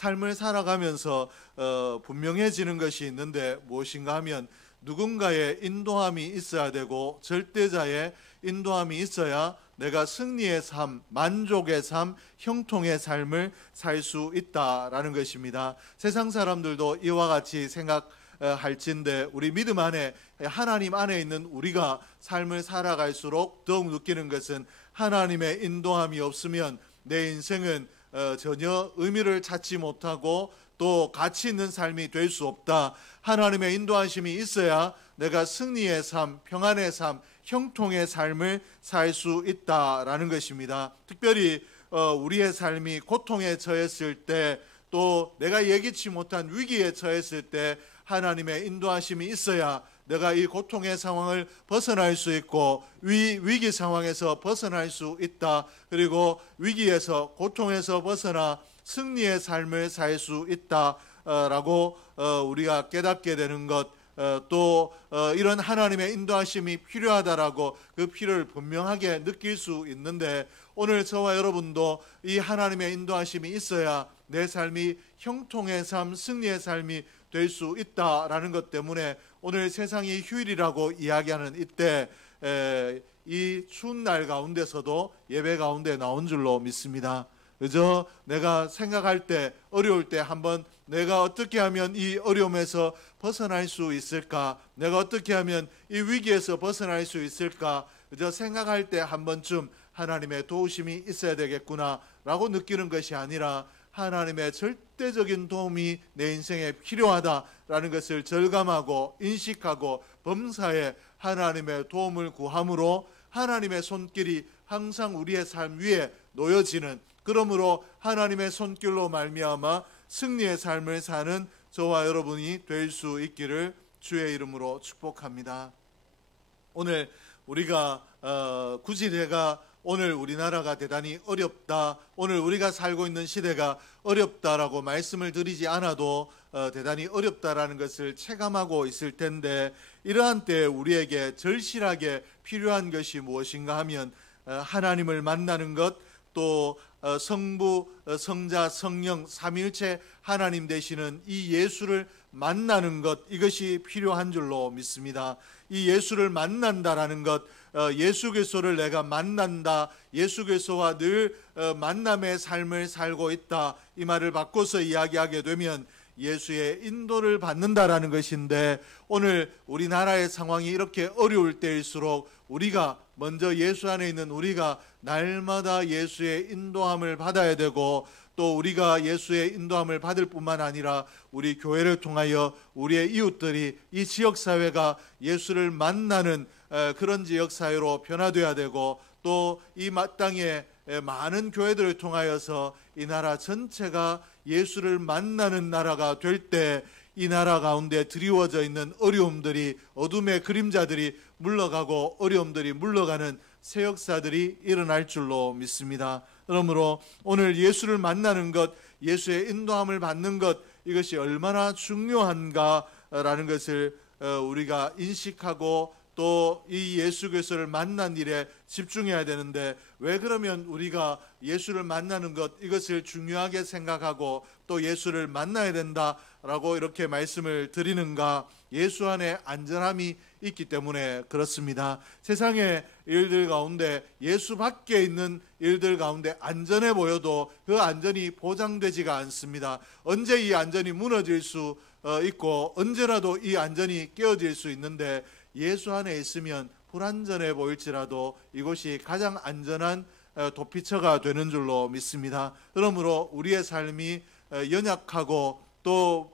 삶을 살아가면서 분명해지는 것이 있는데 무엇인가 하면 누군가의 인도함이 있어야 되고 절대자의 인도함이 있어야 내가 승리의 삶, 만족의 삶, 형통의 삶을 살 수 있다라는 것입니다. 세상 사람들도 이와 같이 생각할진데 우리 믿음 안에 하나님 안에 있는 우리가 삶을 살아갈수록 더욱 느끼는 것은 하나님의 인도함이 없으면 내 인생은 전혀 의미를 찾지 못하고 또 가치 있는 삶이 될 수 없다. 하나님의 인도하심이 있어야 내가 승리의 삶, 평안의 삶, 형통의 삶을 살 수 있다라는 것입니다. 특별히 우리의 삶이 고통에 처했을 때 또 내가 예기치 못한 위기에 처했을 때 하나님의 인도하심이 있어야 내가 이 고통의 상황을 벗어날 수 있고 위기 상황에서 벗어날 수 있다. 그리고 위기에서 고통에서 벗어나 승리의 삶을 살 수 있다라고 우리가 깨닫게 되는 것, 또 이런 하나님의 인도하심이 필요하다라고 그 필요를 분명하게 느낄 수 있는데 오늘 저와 여러분도 이 하나님의 인도하심이 있어야 내 삶이 형통의 삶, 승리의 삶이 될 수 있다라는 것 때문에 오늘 세상이 휴일이라고 이야기하는 이때 이 추운 날 가운데서도 예배 가운데 나온 줄로 믿습니다. 그저 내가 생각할 때 어려울 때 한번 내가 어떻게 하면 이 어려움에서 벗어날 수 있을까? 내가 어떻게 하면 이 위기에서 벗어날 수 있을까? 그저 생각할 때 한 번쯤 하나님의 도우심이 있어야 되겠구나 라고 느끼는 것이 아니라 하나님의 절대적인 도움이 내 인생에 필요하다라는 것을 절감하고 인식하고 범사에 하나님의 도움을 구함으로 하나님의 손길이 항상 우리의 삶 위에 놓여지는, 그러므로 하나님의 손길로 말미암아 승리의 삶을 사는 저와 여러분이 될 수 있기를 주의 이름으로 축복합니다. 오늘 우리가 굳이 내가 오늘 우리나라가 대단히 어렵다, 오늘 우리가 살고 있는 시대가 어렵다라고 말씀을 드리지 않아도 대단히 어렵다라는 것을 체감하고 있을 텐데, 이러한 때 우리에게 절실하게 필요한 것이 무엇인가 하면 하나님을 만나는 것, 또 성부, 성자, 성령 삼위일체 하나님 되시는 이 예수를 만나는 것, 이것이 필요한 줄로 믿습니다. 이 예수를 만난다라는 것, 예수 그리스도를 내가 만난다, 예수 그리스도와 늘 만남의 삶을 살고 있다, 이 말을 바꿔서 이야기하게 되면 예수의 인도를 받는다라는 것인데, 오늘 우리나라의 상황이 이렇게 어려울 때일수록 우리가 먼저 예수 안에 있는 우리가 날마다 예수의 인도함을 받아야 되고, 또 우리가 예수의 인도함을 받을 뿐만 아니라 우리 교회를 통하여 우리의 이웃들이, 이 지역사회가 예수를 만나는 그런 지역사회로 변화되어야 되고, 또 이 마땅에 많은 교회들을 통하여서 이 나라 전체가 예수를 만나는 나라가 될 때 이 나라 가운데 드리워져 있는 어려움들이, 어둠의 그림자들이 물러가고 어려움들이 물러가는 새 역사들이 일어날 줄로 믿습니다. 그러므로 오늘 예수를 만나는 것, 예수의 인도함을 받는 것, 이것이 얼마나 중요한가라는 것을 우리가 인식하고 또 이 예수 그리스도를 만난 일에 집중해야 되는데, 왜 그러면 우리가 예수를 만나는 것, 이것을 중요하게 생각하고 또 예수를 만나야 된다라고 이렇게 말씀을 드리는가? 예수 안에 안전함이 있기 때문에 그렇습니다. 세상의 일들 가운데, 예수 밖에 있는 일들 가운데 안전해 보여도 그 안전이 보장되지가 않습니다. 언제 이 안전이 무너질 수 있고 언제라도 이 안전이 깨어질 수 있는데, 예수 안에 있으면 불안전해 보일지라도 이곳이 가장 안전한 도피처가 되는 줄로 믿습니다. 그러므로 우리의 삶이 연약하고 또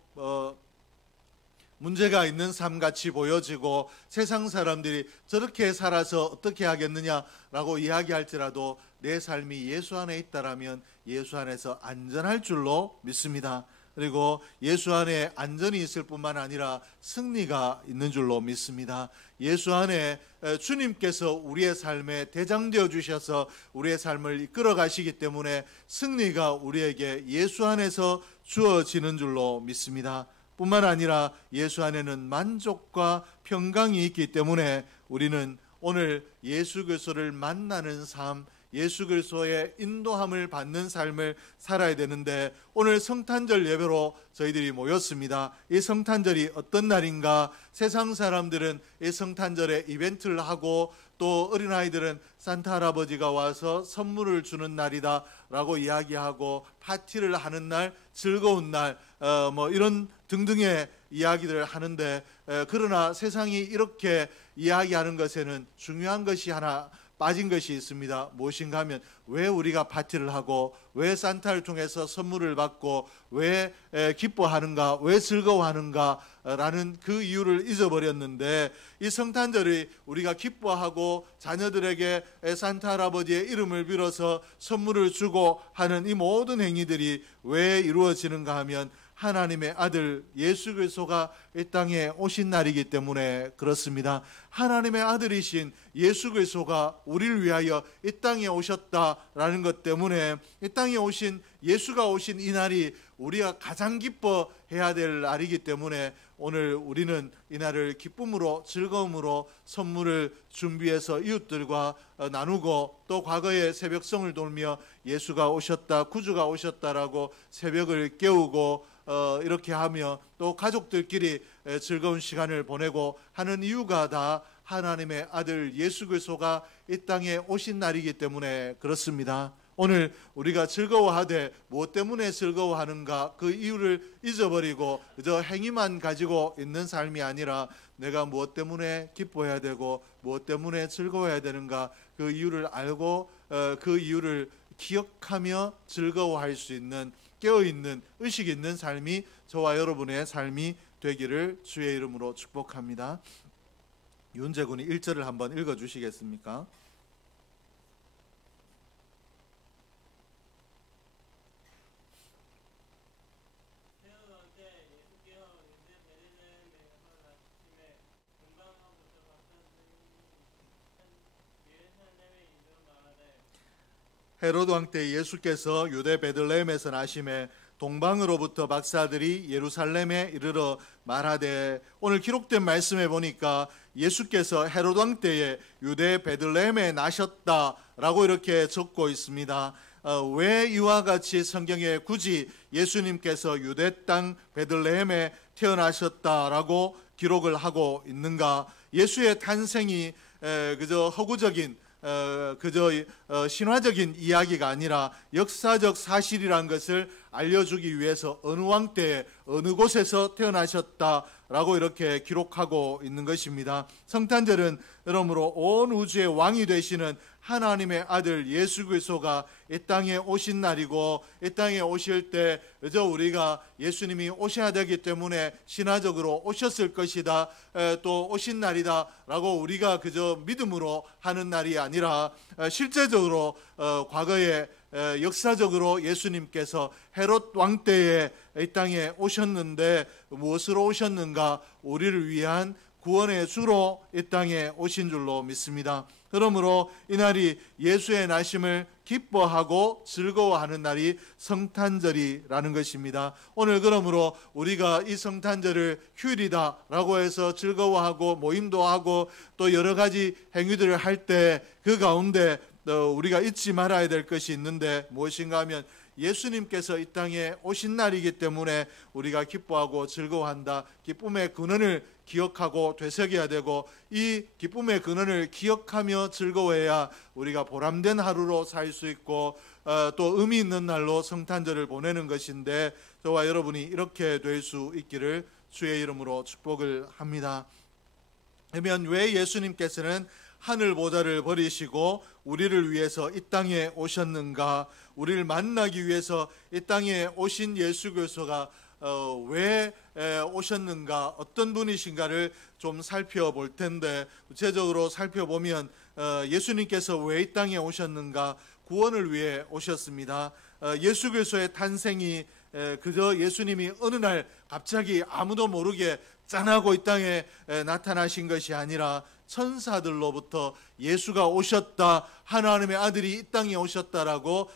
문제가 있는 삶같이 보여지고 세상 사람들이 저렇게 살아서 어떻게 하겠느냐라고 이야기할지라도 내 삶이 예수 안에 있다라면 예수 안에서 안전할 줄로 믿습니다. 그리고 예수 안에 안전이 있을 뿐만 아니라 승리가 있는 줄로 믿습니다. 예수 안에 주님께서 우리의 삶에 대장되어 주셔서 우리의 삶을 이끌어 가시기 때문에 승리가 우리에게 예수 안에서 주어지는 줄로 믿습니다. 뿐만 아니라 예수 안에는 만족과 평강이 있기 때문에 우리는 오늘 예수 그리스도를 만나는 삶, 예수 그리스도의 인도함을 받는 삶을 살아야 되는데, 오늘 성탄절 예배로 저희들이 모였습니다. 이 성탄절이 어떤 날인가? 세상 사람들은 이 성탄절에 이벤트를 하고, 또 어린아이들은 산타 할아버지가 와서 선물을 주는 날이다 라고 이야기하고, 파티를 하는 날, 즐거운 날, 이런 등등의 이야기들을 하는데, 그러나 세상이 이렇게 이야기하는 것에는 중요한 것이 하나 빠진 것이 있습니다. 무엇인가 하면, 왜 우리가 파티를 하고, 왜 산타를 통해서 선물을 받고, 왜 기뻐하는가, 왜 즐거워하는가 라는 그 이유를 잊어버렸는데, 이 성탄절이 우리가 기뻐하고 자녀들에게 산타 할아버지의 이름을 빌어서 선물을 주고 하는 이 모든 행위들이 왜 이루어지는가 하면, 하나님의 아들 예수 그리스도가 이 땅에 오신 날이기 때문에 그렇습니다. 하나님의 아들이신 예수 그리스도가 우리를 위하여 이 땅에 오셨다라는 것 때문에, 이 땅에 오신 예수가 오신 이 날이 우리가 가장 기뻐해야 될 날이기 때문에, 오늘 우리는 이 날을 기쁨으로, 즐거움으로 선물을 준비해서 이웃들과 나누고, 또 과거의 새벽성을 돌며 예수가 오셨다, 구주가 오셨다라고 새벽을 깨우고 이렇게 하며, 또 가족들끼리 즐거운 시간을 보내고 하는 이유가 다 하나님의 아들 예수 그리스도가 이 땅에 오신 날이기 때문에 그렇습니다. 오늘 우리가 즐거워하되 무엇 때문에 즐거워하는가, 그 이유를 잊어버리고 그저 행위만 가지고 있는 삶이 아니라, 내가 무엇 때문에 기뻐해야 되고 무엇 때문에 즐거워해야 되는가, 그 이유를 알고 그 이유를 기억하며 즐거워할 수 있는, 깨어있는, 의식 있는 삶이 저와 여러분의 삶이 되기를 주의 이름으로 축복합니다. 윤재 군이 1절을 한번 읽어주시겠습니까? 헤로드 왕 때 예수께서 유대 베들레헴에서 나심에 동방으로부터 박사들이 예루살렘에 이르러 말하되, 오늘 기록된 말씀에 보니까 예수께서 헤로드 왕 때에 유대 베들레헴에 나셨다라고 이렇게 적고 있습니다. 왜 이와 같이 성경에 굳이 예수님께서 유대 땅 베들레헴에 태어나셨다라고 기록을 하고 있는가? 예수의 탄생이 그저 허구적인, 그저 신화적인 이야기가 아니라 역사적 사실이라는 것을 알려주기 위해서 어느 왕 때에 어느 곳에서 태어나셨다라고 이렇게 기록하고 있는 것입니다. 성탄절은 그러므로 온 우주의 왕이 되시는 하나님의 아들 예수 그리스도가 이 땅에 오신 날이고, 이 땅에 오실 때 그저 우리가 예수님이 오셔야 되기 때문에 신화적으로 오셨을 것이다, 또 오신 날이다 라고 우리가 그저 믿음으로 하는 날이 아니라, 실제적으로 과거에 역사적으로 예수님께서 헤롯 왕 때에 이 땅에 오셨는데, 무엇으로 오셨는가? 우리를 위한 구원의 주로 이 땅에 오신 줄로 믿습니다. 그러므로 이 날이 예수의 나심을 기뻐하고 즐거워하는 날이 성탄절이라는 것입니다. 오늘 그러므로 우리가 이 성탄절을 휴일이다라고 해서 즐거워하고 모임도 하고 또 여러 가지 행위들을 할 때, 그 가운데 우리가 잊지 말아야 될 것이 있는데, 무엇인가 하면 예수님께서 이 땅에 오신 날이기 때문에 우리가 기뻐하고 즐거워한다. 기쁨의 근원을 기억하고 되새겨야 되고, 이 기쁨의 근원을 기억하며 즐거워해야 우리가 보람된 하루로 살 수 있고, 또 의미 있는 날로 성탄절을 보내는 것인데, 저와 여러분이 이렇게 될 수 있기를 주의 이름으로 축복을 합니다. 그러면 왜 예수님께서는 하늘 보좌를 버리시고 우리를 위해서 이 땅에 오셨는가? 우리를 만나기 위해서 이 땅에 오신 예수 그리스도가 왜 오셨는가, 어떤 분이신가를 좀 살펴볼 텐데, 구체적으로 살펴보면 예수님께서 왜 이 땅에 오셨는가? 구원을 위해 오셨습니다. 예수 그리스도의 탄생이 그저 예수님이 어느 날 갑자기 아무도 모르게 짠하고 이 땅에 나타나신 것이 아니라, 천사들로부터 예수가 오셨다, 하나님의 아들이 이 땅에 오셨다라고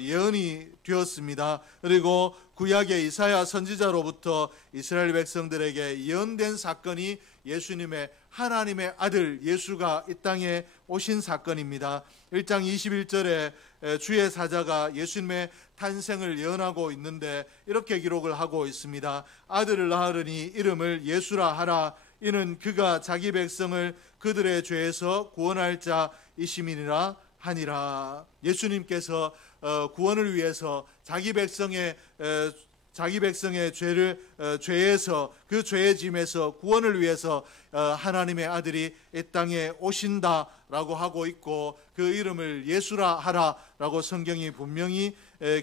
예언이 되었습니다. 그리고 구약의 이사야 선지자로부터 이스라엘 백성들에게 예언된 사건이 예수님의, 하나님의 아들 예수가 이 땅에 오신 사건입니다. 1장 21절에 주의 사자가 예수님의 탄생을 예언하고 있는데 이렇게 기록을 하고 있습니다. 아들을 낳으리니 이름을 예수라 하라. 이는 그가 자기 백성을 그들의 죄에서 구원할 자이심이니라 하니라. 예수님께서 구원을 위해서 자기 백성의 죄에서, 그 죄의 짐에서 구원을 위해서 하나님의 아들이 이 땅에 오신다라고 하고 있고, 그 이름을 예수라 하라라고 성경이 분명히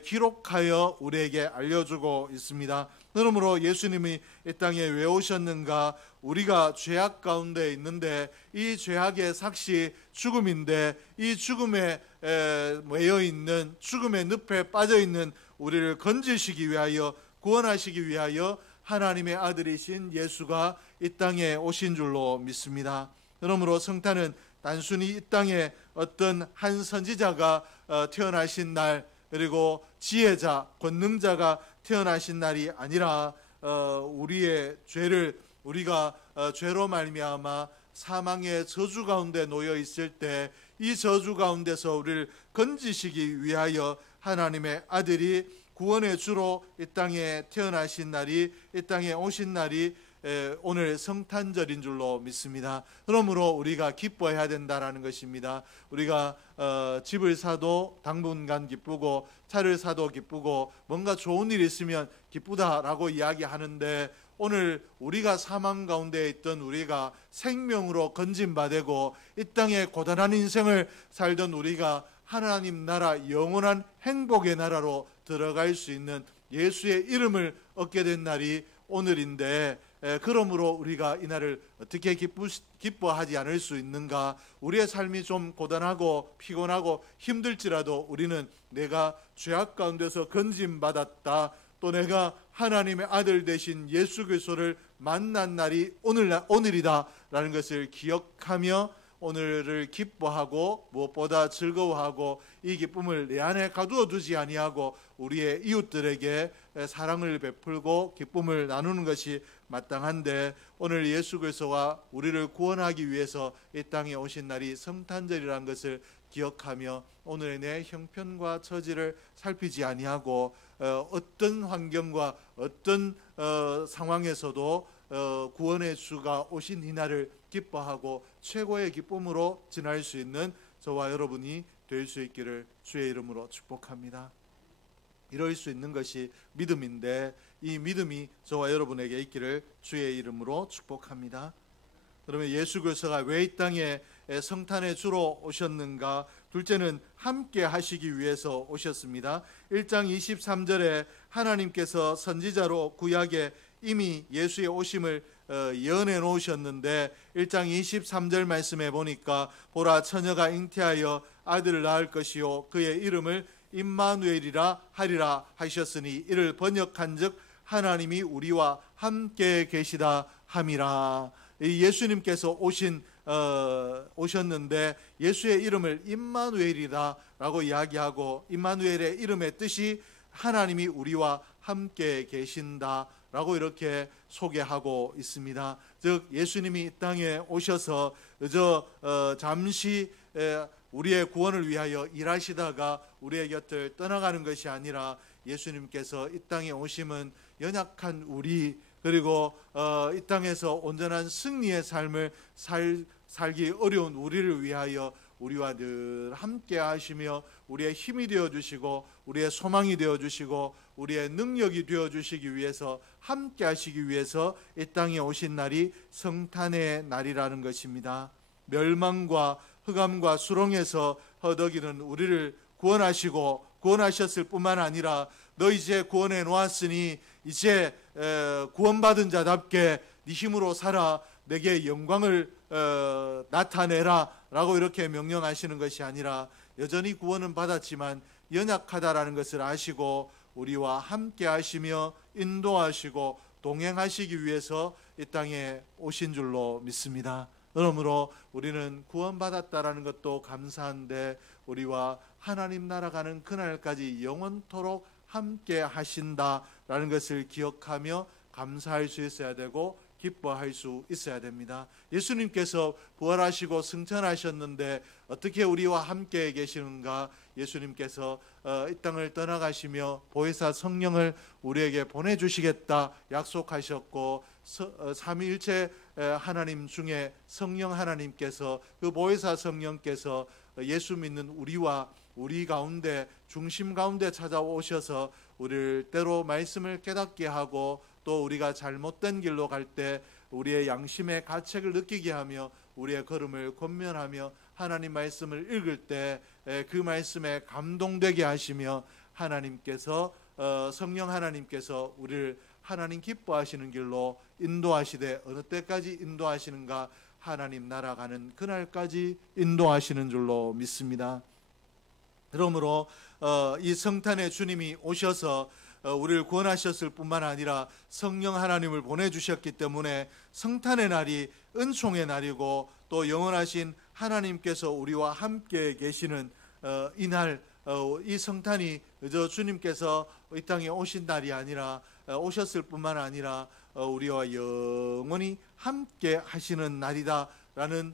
기록하여 우리에게 알려주고 있습니다. 그러므로 예수님이 이 땅에 왜 오셨는가? 우리가 죄악 가운데 있는데 이 죄악의 삭시 죽음인데, 이 죽음에 매여 있는, 죽음의 늪에 빠져 있는 우리를 건지시기 위하여, 구원하시기 위하여 하나님의 아들이신 예수가 이 땅에 오신 줄로 믿습니다. 그러므로 성탄은 단순히 이 땅에 어떤 한 선지자가 태어나신 날, 그리고 지혜자, 권능자가 태어나신 날이 아니라 우리의 죄를, 우리가 죄로 말미암아 사망의 저주 가운데 놓여 있을 때 이 저주 가운데서 우리를 건지시기 위하여 하나님의 아들이 구원의 주로 이 땅에 태어나신 날이, 이 땅에 오신 날이 오늘 성탄절인 줄로 믿습니다. 그러므로 우리가 기뻐해야 된다라는 것입니다. 우리가 집을 사도 당분간 기쁘고, 차를 사도 기쁘고, 뭔가 좋은 일이 있으면 기쁘다라고 이야기하는데, 오늘 우리가 사망 가운데 있던 우리가 생명으로 건진받고 이 땅에 고단한 인생을 살던 우리가 하나님 나라, 영원한 행복의 나라로 들어갈 수 있는 예수의 이름을 얻게 된 날이 오늘인데, 그러므로 우리가 이 날을 어떻게 기뻐하지 않을 수 있는가? 우리의 삶이 좀 고단하고 피곤하고 힘들지라도 우리는 내가 죄악 가운데서 건진받았다, 또 내가 하나님의 아들 되신 예수 그리스도를 만난 날이 오늘이다라는 것을 기억하며 오늘을 기뻐하고, 무엇보다 즐거워하고, 이 기쁨을 내 안에 가두어 두지 아니하고 우리의 이웃들에게 사랑을 베풀고 기쁨을 나누는 것이 마땅한데, 오늘 예수 그리스도가 우리를 구원하기 위해서 이 땅에 오신 날이 성탄절이라는 것을 기억하며 오늘의 내 형편과 처지를 살피지 아니하고 어떤 환경과 어떤 상황에서도 구원의 주가 오신 이 날을 기뻐하고 최고의 기쁨으로 지날 수 있는 저와 여러분이 될 수 있기를 주의 이름으로 축복합니다. 이럴 수 있는 것이 믿음인데, 이 믿음이 저와 여러분에게 있기를 주의 이름으로 축복합니다. 그러면 예수 그리스도가 왜 이 땅에 성탄의 주로 오셨는가? 둘째는 함께 하시기 위해서 오셨습니다. 1장 23절에 하나님께서 선지자로 구약에 이미 예수의 오심을 예언해 놓으셨는데, 1장 23절 말씀에 보니까 보라, 처녀가 잉태하여 아들을 낳을 것이요 그의 이름을 임마누엘이라 하리라 하셨으니, 이를 번역한즉 하나님이 우리와 함께 계시다 함이라. 예수님께서 오셨는데 예수의 이름을 임마누엘이라고 이야기하고, 임마누엘의 이름의 뜻이 하나님이 우리와 함께 계신다라고 이렇게 소개하고 있습니다. 즉 예수님이 이 땅에 오셔서 잠시 우리의 구원을 위하여 일하시다가 우리의 곁을 떠나가는 것이 아니라, 예수님께서 이 땅에 오심은 연약한 우리, 그리고 이 땅에서 온전한 승리의 삶을 살기 어려운 우리를 위하여 우리와 늘 함께 하시며 우리의 힘이 되어주시고 우리의 소망이 되어주시고 우리의 능력이 되어주시기 위해서, 함께 하시기 위해서 이 땅에 오신 날이 성탄의 날이라는 것입니다. 멸망과 흑암과 수렁에서 허덕이는 우리를 구원하셨을 뿐만 아니라, 너 이제 구원해 놓았으니 이제 구원받은 자답게 네 힘으로 살아 내게 영광을 나타내라 라고 이렇게 명령하시는 것이 아니라, 여전히 구원은 받았지만 연약하다라는 것을 아시고 우리와 함께 하시며 인도하시고 동행하시기 위해서 이 땅에 오신 줄로 믿습니다. 그러므로 우리는 구원받았다라는 것도 감사한데, 우리와 하나님 나라 가는 그날까지 영원토록 함께 하신다라는 것을 기억하며 감사할 수 있어야 되고 기뻐할 수 있어야 됩니다. 예수님께서 부활하시고 승천하셨는데 어떻게 우리와 함께 계시는가? 예수님께서 이 땅을 떠나가시며 보혜사 성령을 우리에게 보내주시겠다 약속하셨고, 삼위일체 하나님 중에 성령 하나님께서, 그 보혜사 성령께서 예수 믿는 우리와 우리 가운데, 중심 가운데 찾아오셔서 우리를 때로 말씀을 깨닫게 하고, 또 우리가 잘못된 길로 갈 때 우리의 양심의 가책을 느끼게 하며 우리의 걸음을 권면하며 하나님 말씀을 읽을 때 그 말씀에 감동되게 하시며, 하나님께서 성령 하나님께서 우리를 하나님 기뻐하시는 길로 인도하시되, 어느 때까지 인도하시는가? 하나님 나라 가는 그날까지 인도하시는 줄로 믿습니다. 그러므로 이 성탄에 주님이 오셔서 우리를 구원하셨을 뿐만 아니라 성령 하나님을 보내주셨기 때문에 성탄의 날이 은총의 날이고, 또 영원하신 하나님께서 우리와 함께 계시는 이날, 이 성탄이 그저 주님께서 이 땅에 오신 날이 아니라, 오셨을 뿐만 아니라 우리와 영원히 함께 하시는 날이다라는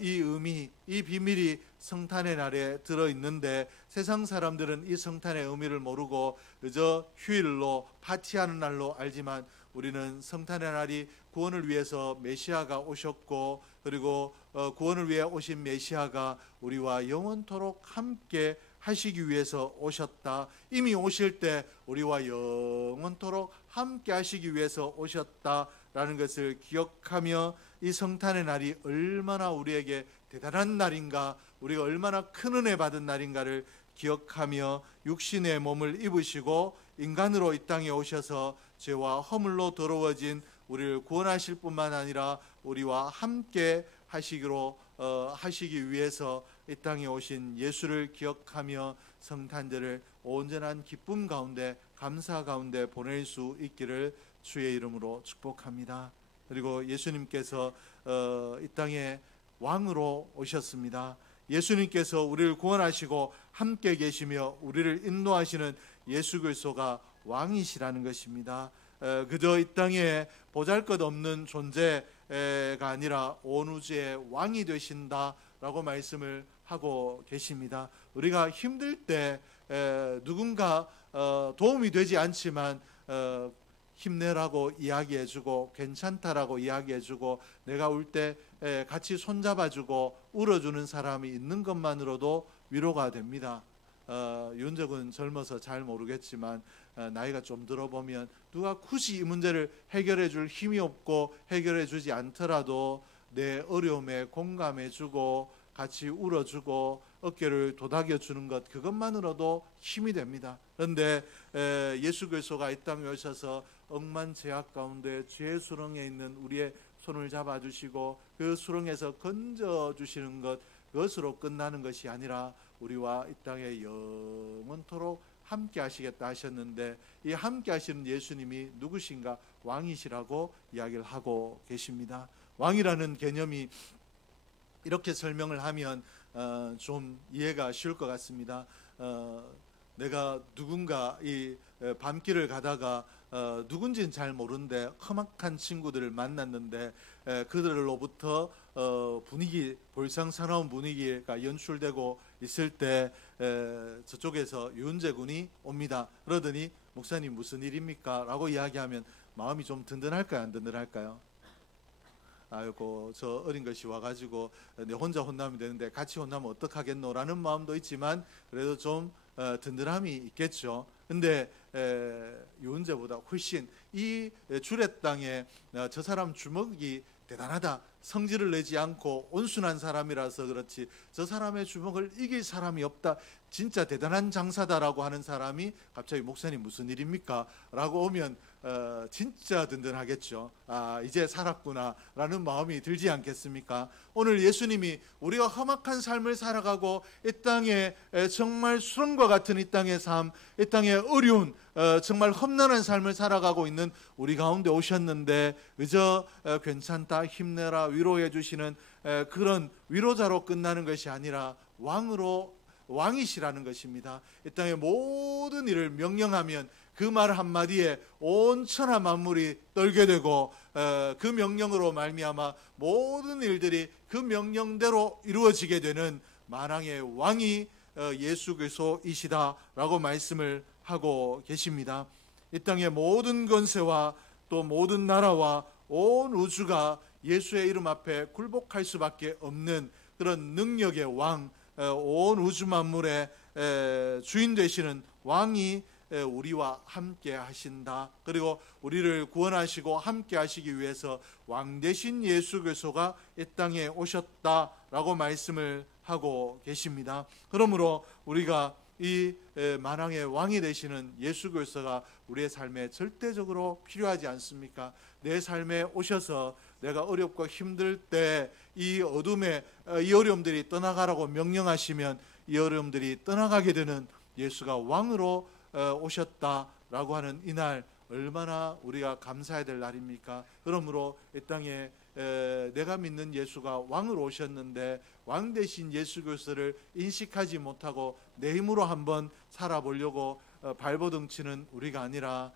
이 의미, 이 비밀이 성탄의 날에 들어있는데, 세상 사람들은 이 성탄의 의미를 모르고 그저 휴일로 파티하는 날로 알지만, 우리는 성탄의 날이 구원을 위해서 메시아가 오셨고, 그리고 구원을 위해 오신 메시아가 우리와 영원토록 함께 하시기 위해서 오셨다. 이미 오실 때 우리와 영원토록 함께 하시기 위해서 오셨다라는 것을 기억하며, 이 성탄의 날이 얼마나 우리에게 대단한 날인가, 우리가 얼마나 큰 은혜 받은 날인가를 기억하며 육신의 몸을 입으시고 인간으로 이 땅에 오셔서 죄와 허물로 더러워진 우리를 구원하실 뿐만 아니라 우리와 함께 하시기 위해서 이 땅에 오신 예수를 기억하며 성탄절을 온전한 기쁨 가운데, 감사 가운데 보낼 수 있기를 주의 이름으로 축복합니다. 그리고 예수님께서 이 땅에 왕으로 오셨습니다. 예수님께서 우리를 구원하시고 함께 계시며 우리를 인도하시는 예수 그리스도가 왕이시라는 것입니다. 그저 이 땅에 보잘것없는 존재가 아니라 온 우주의 왕이 되신다라고 말씀을 하고 계십니다. 우리가 힘들 때 누군가 도움이 되지 않지만 힘내라고 이야기해주고 괜찮다라고 이야기해주고, 내가 울 때 같이 손잡아주고 울어주는 사람이 있는 것만으로도 위로가 됩니다. 윤적은 젊어서 잘 모르겠지만 나이가 좀 들어보면 누가 굳이 이 문제를 해결해 줄 힘이 없고 해결해 주지 않더라도 내 어려움에 공감해주고 같이 울어주고 어깨를 도닥여주는 것, 그것만으로도 힘이 됩니다. 그런데 예수 그리스도가 이 땅에 오셔서 억만 죄악 가운데 죄의 수렁에 있는 우리의 손을 잡아주시고 그 수렁에서 건져주시는 것, 그것으로 끝나는 것이 아니라 우리와 이 땅에 영원토록 함께 하시겠다 하셨는데, 이 함께 하시는 예수님이 누구신가? 왕이시라고 이야기를 하고 계십니다. 왕이라는 개념이 이렇게 설명을 하면 좀 이해가 쉬울 것 같습니다. 내가 누군가 이 밤길을 가다가 누군지는 잘 모르는데 험악한 친구들을 만났는데 그들로부터 볼상사나운 분위기가 연출되고 있을 때 저쪽에서 유은재 군이 옵니다. 그러더니 목사님 무슨 일입니까? 라고 이야기하면 마음이 좀 든든할까요? 안 든든할까요? 아이고 저 어린 것이 와가지고 내 혼자 혼나면 되는데 같이 혼나면 어떡하겠노? 라는 마음도 있지만 그래도 좀 든든함이 있겠죠. 근데 유은재보다 훨씬 이 주례 땅에 저 사람 주먹이 대단하다, 성질을 내지 않고 온순한 사람이라서 그렇지 저 사람의 주먹을 이길 사람이 없다, 진짜 대단한 장사다라고 하는 사람이 갑자기 목사님 무슨 일입니까? 라고 오면 진짜 든든하겠죠. 아, 이제 살았구나 라는 마음이 들지 않겠습니까? 오늘 예수님이 우리가 험악한 삶을 살아가고 이 땅에 정말 수렁과 같은 이 땅의 삶, 이 땅에 어려운 정말 험난한 삶을 살아가고 있는 우리 가운데 오셨는데 그저 괜찮다, 힘내라, 위로해 주시는 그런 위로자로 끝나는 것이 아니라 왕이시라는 것입니다. 이 땅의 모든 일을 명령하면 그 말 한마디에 온 천하 만물이 떨게 되고 그 명령으로 말미암아 모든 일들이 그 명령대로 이루어지게 되는 만왕의 왕이 예수 그리스도이시다라고 말씀을 하고 계십니다. 이 땅의 모든 권세와 또 모든 나라와 온 우주가 예수의 이름 앞에 굴복할 수밖에 없는 그런 능력의 왕, 온 우주 만물의 주인 되시는 왕이 우리와 함께 하신다. 그리고 우리를 구원하시고 함께 하시기 위해서 왕 되신 예수 그리스도가 이 땅에 오셨다라고 말씀을 하고 계십니다. 그러므로 우리가 이 만왕의 왕이 되시는 예수 그리스도가 우리의 삶에 절대적으로 필요하지 않습니까? 내 삶에 오셔서 내가 어렵고 힘들 때 이 어둠에 이 어려움들이 떠나가라고 명령하시면 이 어려움들이 떠나가게 되는 예수가 왕으로 오셨다라고 하는 이날 얼마나 우리가 감사해야 될 날입니까? 그러므로 이 땅에 내가 믿는 예수가 왕으로 오셨는데 왕 대신 예수 그리스도를 인식하지 못하고 내 힘으로 한번 살아보려고 발버둥치는 우리가 아니라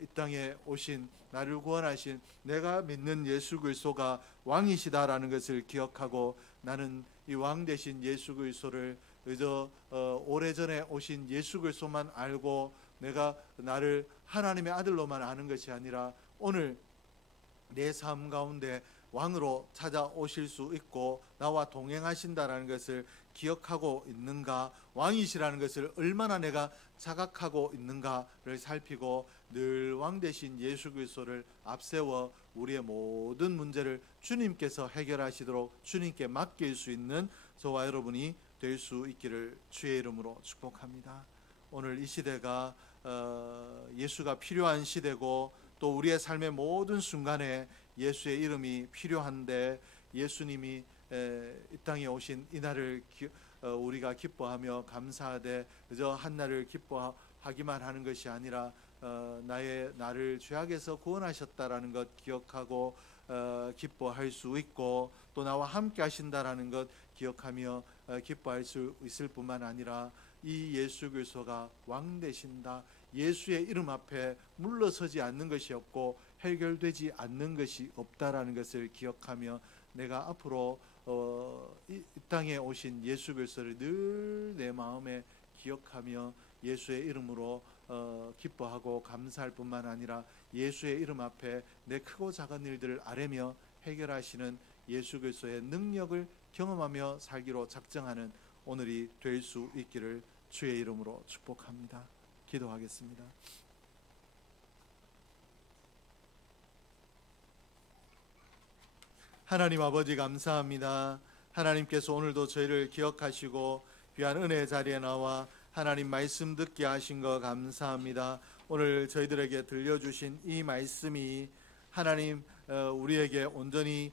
이 땅에 오신 나를 구원하신 내가 믿는 예수 그리스도가 왕이시다라는 것을 기억하고 나는 이 왕 대신 예수 그리스도를 그저 오래전에 오신 예수 그리스도만 알고 내가 나를 하나님의 아들로만 아는 것이 아니라 오늘 내 삶 가운데 왕으로 찾아오실 수 있고 나와 동행하신다라는 것을 기억하고 있는가, 왕이시라는 것을 얼마나 내가 자각하고 있는가를 살피고 늘 왕 대신 예수 그리스도를 앞세워 우리의 모든 문제를 주님께서 해결하시도록 주님께 맡길 수 있는 저와 여러분이 될 수 있기를 주의 이름으로 축복합니다. 오늘 이 시대가 예수가 필요한 시대고 또 우리의 삶의 모든 순간에 예수의 이름이 필요한데 예수님이 이 땅에 오신 이날을 우리가 기뻐하며 감사하되 그저 한날을 기뻐하기만 하는 것이 아니라 나를 죄악에서 구원하셨다라는 것 기억하고 기뻐할 수 있고 또 나와 함께 하신다라는 것 기억하며 기뻐할 수 있을 뿐만 아니라 이 예수 그리스도가 왕 되신다. 예수의 이름 앞에 물러서지 않는 것이 없고 해결되지 않는 것이 없다라는 것을 기억하며 내가 앞으로 이 땅에 오신 예수 그리스도를 늘 내 마음에 기억하며 예수의 이름으로 기뻐하고 감사할 뿐만 아니라 예수의 이름 앞에 내 크고 작은 일들을 아뢰며 해결하시는 예수 그리스도의 능력을 경험하며 살기로 작정하는 오늘이 될 수 있기를 주의 이름으로 축복합니다. 기도하겠습니다. 하나님 아버지 감사합니다. 하나님께서 오늘도 저희를 기억하시고 귀한 은혜의 자리에 나와 하나님 말씀 듣게 하신 것 감사합니다. 오늘 저희들에게 들려주신 이 말씀이 하나님 우리에게 온전히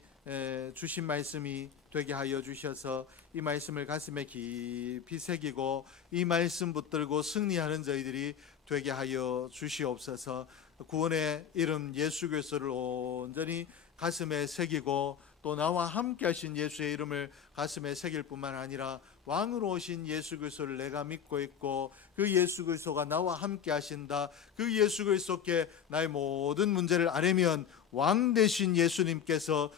주신 말씀이 되게 하여 주셔서 이 말씀을 가슴에 깊이 새기고 이 말씀 붙들고 승리하는 저희들이 되게 하여 주시옵소서. 구원의 이름 예수 그리스도를 온전히 가슴에 새기고 또 나와 함께 하신 예수의 이름을 가슴에 새길 뿐만 아니라 왕으로 오신 예수 그리스도를 내가 믿고 있고 그 예수 그리스도가 나와 함께 하신다. 그 예수 그리스도께 나의 모든 문제를 아뢰면 왕 되신 예수님께서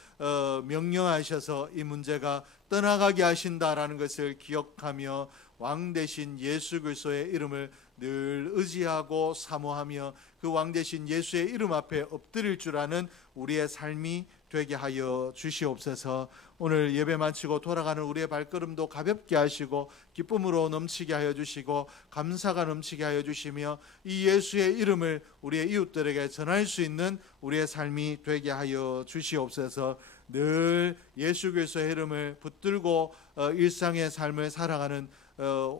명령하셔서 이 문제가 떠나가게 하신다라는 것을 기억하며 왕 되신 예수 그리스도의 이름을 늘 의지하고 사모하며 그 왕 되신 예수의 이름 앞에 엎드릴 줄 아는 우리의 삶이 되게 하여 주시옵소서. 오늘 예배 마치고 돌아가는 우리의 발걸음도 가볍게 하시고 기쁨으로 넘치게 하여 주시고 감사가 넘치게 하여 주시며 이 예수의 이름을 우리의 이웃들에게 전할 수 있는 우리의 삶이 되게 하여 주시옵소서. 늘 예수 그리스도의 이름을 붙들고 일상의 삶을 살아가는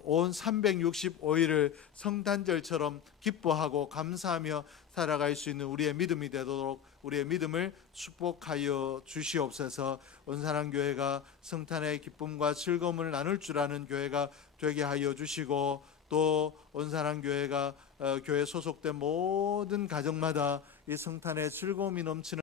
온 365일을 성탄절처럼 기뻐하고 감사하며 살아갈 수 있는 우리의 믿음이 되도록 우리의 믿음을 축복하여 주시옵소서. 온사랑교회가 성탄의 기쁨과 즐거움을 나눌 줄 아는 교회가 되게 하여 주시고 또 온사랑교회가 교회 소속된 모든 가정마다 이 성탄의 즐거움이 넘치는